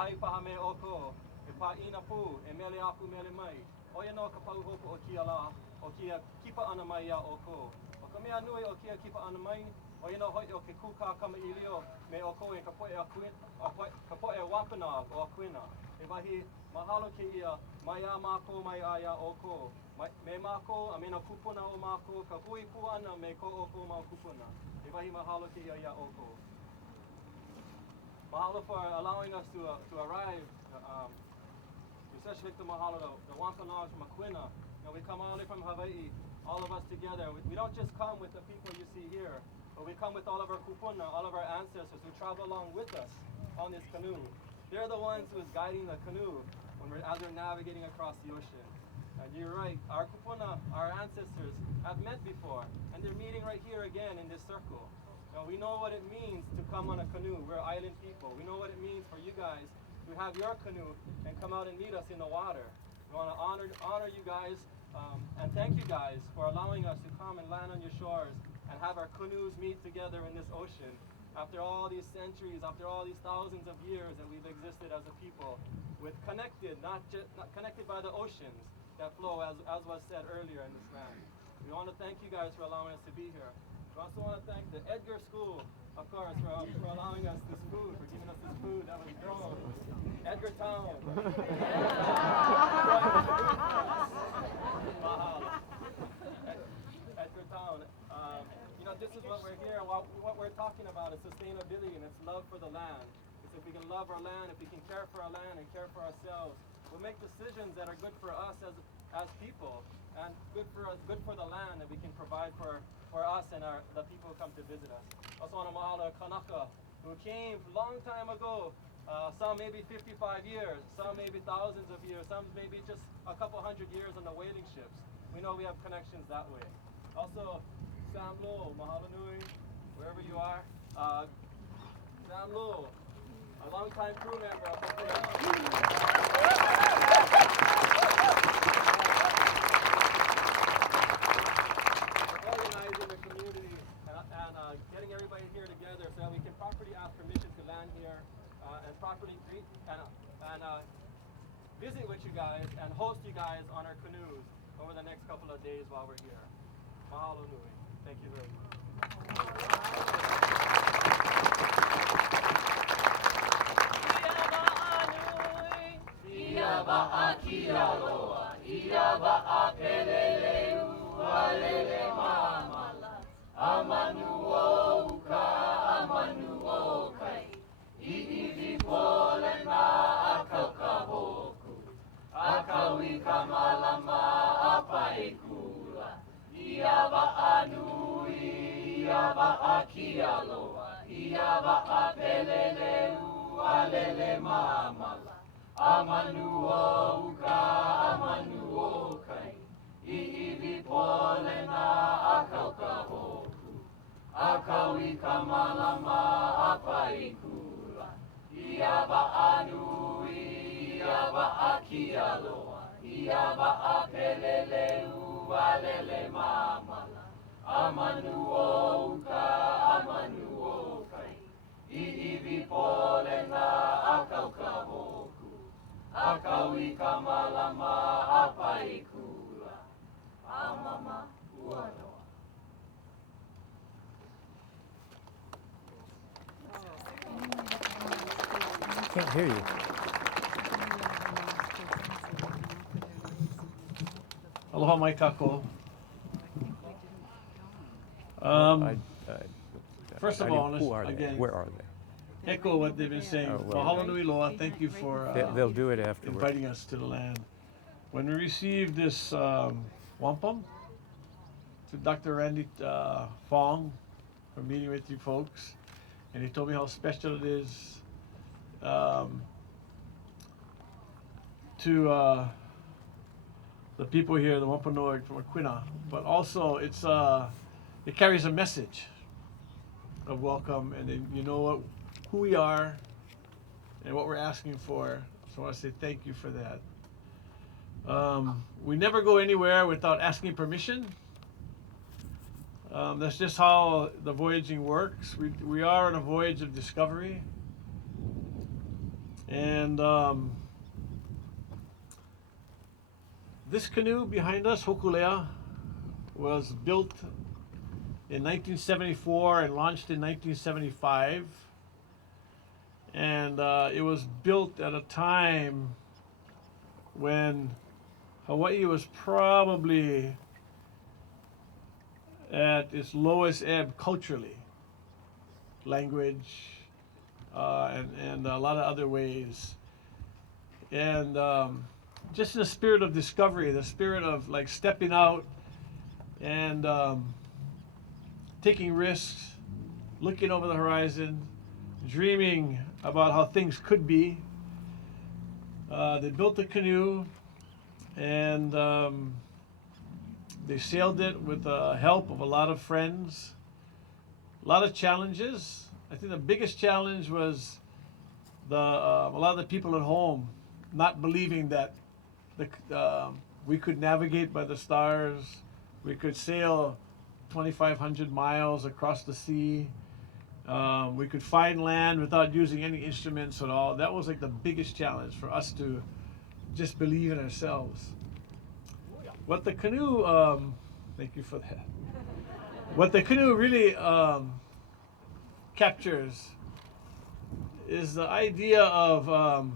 ai paha me oko, e pa ina pu, e mele aku mele mai. Oia no ka pauhopo o kia la, o kia kipa ana mai ia oko. O ka mea nui o kia kipa ana mai, oia no hoi o ke kuka kama ilio, me oko e ka poe ka poe wapana o akuina. E wahi, mahalo ke ia, mai a mako mai a ia oko. Me mako, a me na kupuna o mako, ka hui pu ana me ko oko mau kupuna. E wahi mahalo ke ia oko. Mahalo for allowing us to arrive. Especially the mahalo, the Wampanoag from Aquina. You know, we come all the way from Hawaii, all of us together. We don't just come with the people you see here, but we come with all of our kupuna, all of our ancestors who travel along with us on this canoe. They're the ones who is guiding the canoe as we're navigating across the ocean. And you're right, our kupuna, our ancestors have met before, and they're meeting right here again in this circle. Now, we know what it means to come on a canoe. We're island people. We know what it means for you guys to have your canoe and come out and meet us in the water. We want to honor you guys and thank you guys for allowing us to come and land on your shores and have our canoes meet together in this ocean. After all these centuries, after all these thousands of years that we've existed as a people, with connected, not connected by the oceans that flow, as was said earlier in this land. We want to thank you guys for allowing us to be here. We also want to thank the Edgar School, of course, for allowing us this food, for giving us this food that was grown. Edgar Town. Edgar Town. You know, this is what we're here, what we're talking about is sustainability and it's love for the land. It's if we can love our land, if we can care for our land and care for ourselves, we'll make decisions that are good for us as people and good for the land that we can provide for us and the people who come to visit us. Also want to mahalo Kanaka, who came a long time ago, some maybe 55 years, some maybe thousands of years, some maybe just a couple hundred years on the whaling ships. We know we have connections that way. Also, Sam Lo, mahalo nui, wherever you are. Sam Lo, a long-time crew member of the organizing the community and getting everybody here together so that we can properly ask permission to land here and properly greet and visit with you guys and host you guys on our canoes over the next couple of days while we're here. Mahalo nui. Thank you very much. Ia ba'a kia loa, ia ba'a pelele ua lele mamala. Amanu o uka, amanu o kai. I'iwi pole na akauka hoku. Akawi kamalama apai kula. Ia ba'a nui, ia ba'a kia loa. Ia ba'a pelele ua lele mamala. Amanu o uka, amanu o kai. I'iwi pole na akauka hoku. Akawi kamalama apai kula. Ia ba'a nui, ia ba'a kia loa. Ia ba'a pelele ua lele mamala. Amanu o uka, amanu o kai. I'iwi pole na akauka hoku. Akawi kamalama apai kula. Amama uanoa. Can't hear you. Aloha mai kako. First of all, who are they? again, Where are they? echo what they've been saying. Oh, well. Mahalo nui loa. Thank you for They'll do it afterwards. inviting us to the land. When we received this wampum to Dr. Randy Fong for meeting with you folks, and he told me how special it is to the people here, the Wampanoag from Aquina, but also it carries a message of welcome, and then you know who we are and what we're asking for. So I want to say thank you for that. We never go anywhere without asking permission. That's just how the voyaging works. We are on a voyage of discovery. And this canoe behind us, Hokulea, was built in 1974 and launched in 1975. And it was built at a time when Hawaii was probably at its lowest ebb culturally, language, and a lot of other ways. And just in the spirit of discovery, the spirit of like stepping out and taking risks, looking over the horizon, dreaming about how things could be. They built the canoe, and they sailed it with the help of a lot of friends, a lot of challenges. I think the biggest challenge was a lot of the people at home not believing that we could navigate by the stars, we could sail 2,500 miles across the sea, we could find land without using any instruments at all. That was like the biggest challenge for us to just believe in ourselves. What the canoe, thank you for that. What the canoe really captures is the idea of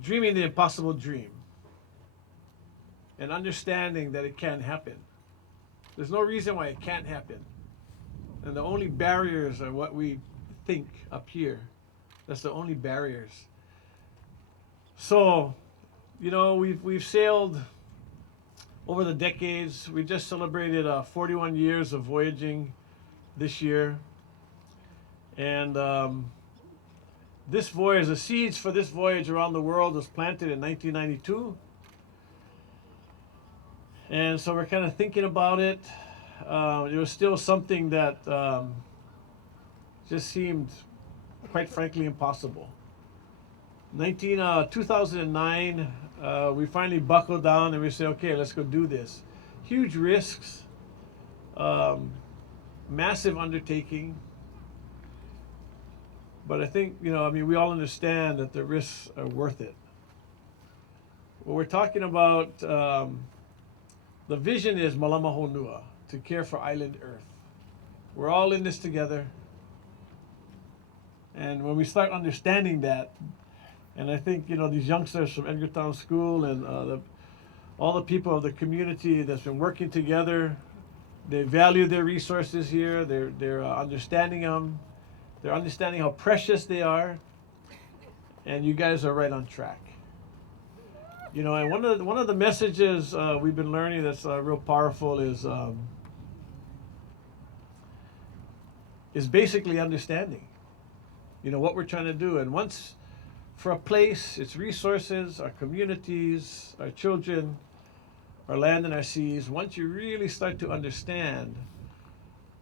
dreaming the impossible dream and understanding that it can happen. There's no reason why it can't happen. And the only barriers are what we think up here. That's the only barriers. So, you know, we've sailed over the decades. We just celebrated 41 years of voyaging this year. And this voyage, the seeds for this voyage around the world was planted in 1992. And so we're kind of thinking about it. It was still something that just seemed, quite frankly, impossible. 2009, we finally buckled down and we said, okay, let's go do this. Huge risks, massive undertaking. But I think, you know, I mean, we all understand that the risks are worth it. What we're talking about, the vision is Malama Honua, to care for island Earth. We're all in this together. And when we start understanding that, and I think, you know, these youngsters from Edgartown School and all the people of the community that's been working together, they value their resources here. They're understanding them. They're understanding how precious they are. And you guys are right on track. You know, and one of the messages we've been learning that's real powerful is basically understanding, you know, what we're trying to do. And once, for a place, its resources, our communities, our children, our land and our seas, once you really start to understand,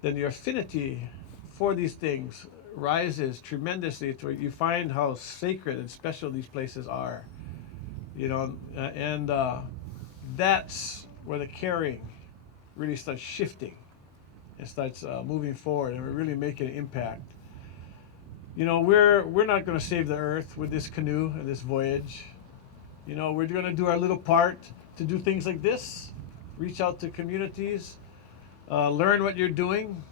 then your affinity for these things rises tremendously to where you find how sacred and special these places are. You know, and that's where the caring really starts shifting and starts moving forward, and we're really making an impact. You know, we're not going to save the earth with this canoe and this voyage. You know, we're going to do our little part to do things like this, reach out to communities, learn what you're doing.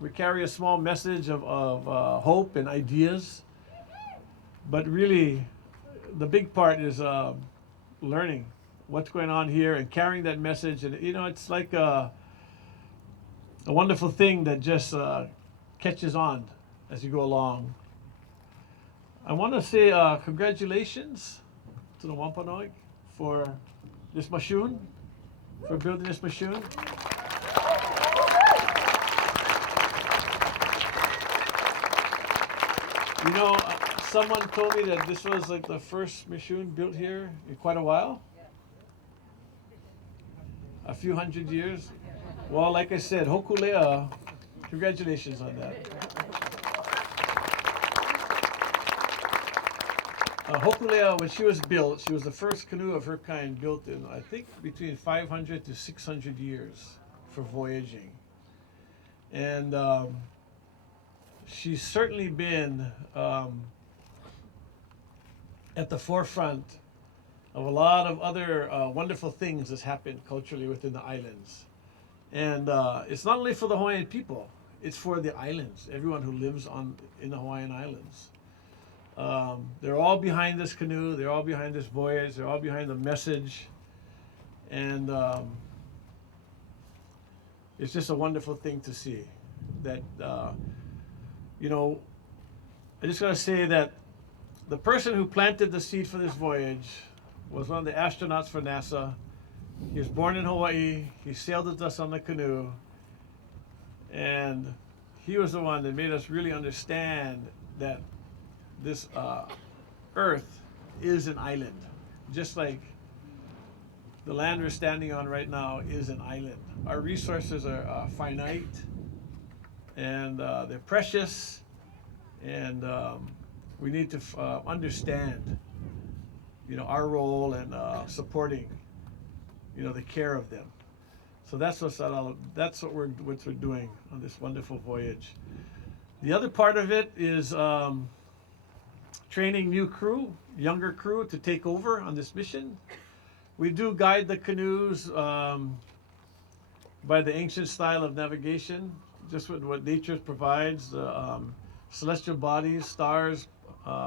We carry a small message of hope and ideas, but really the big part is learning what's going on here and carrying that message. And, you know, it's like a wonderful thing that just catches on as you go along. I want to say congratulations to the Wampanoag for this Mashun, for building this Mashun. You know, someone told me that this was like the first Mashun built here in quite a while. A few hundred years. Well, like I said, Hokulea, congratulations on that. Hokulea, when she was built, she was the first canoe of her kind built in, I think, between 500 to 600 years for voyaging. And she's certainly been at the forefront of a lot of other wonderful things that's happened culturally within the islands. And it's not only for the Hawaiian people, it's for the islands, everyone who lives in the Hawaiian Islands. They're all behind this canoe, they're all behind this voyage, they're all behind the message. And it's just a wonderful thing to see that, you know, I just gotta say that the person who planted the seed for this voyage was one of the astronauts for NASA. He was born in Hawaii, he sailed with us on the canoe, and he was the one that made us really understand that this earth is an island, just like the land we're standing on right now is an island. Our resources are finite, and they're precious, and we need to understand, you know, our role in supporting, you know, the care of them. So that's what we're doing on this wonderful voyage. The other part of it is training new crew, younger crew, to take over on this mission. We do guide the canoes by the ancient style of navigation, just with what nature provides, the celestial bodies, stars,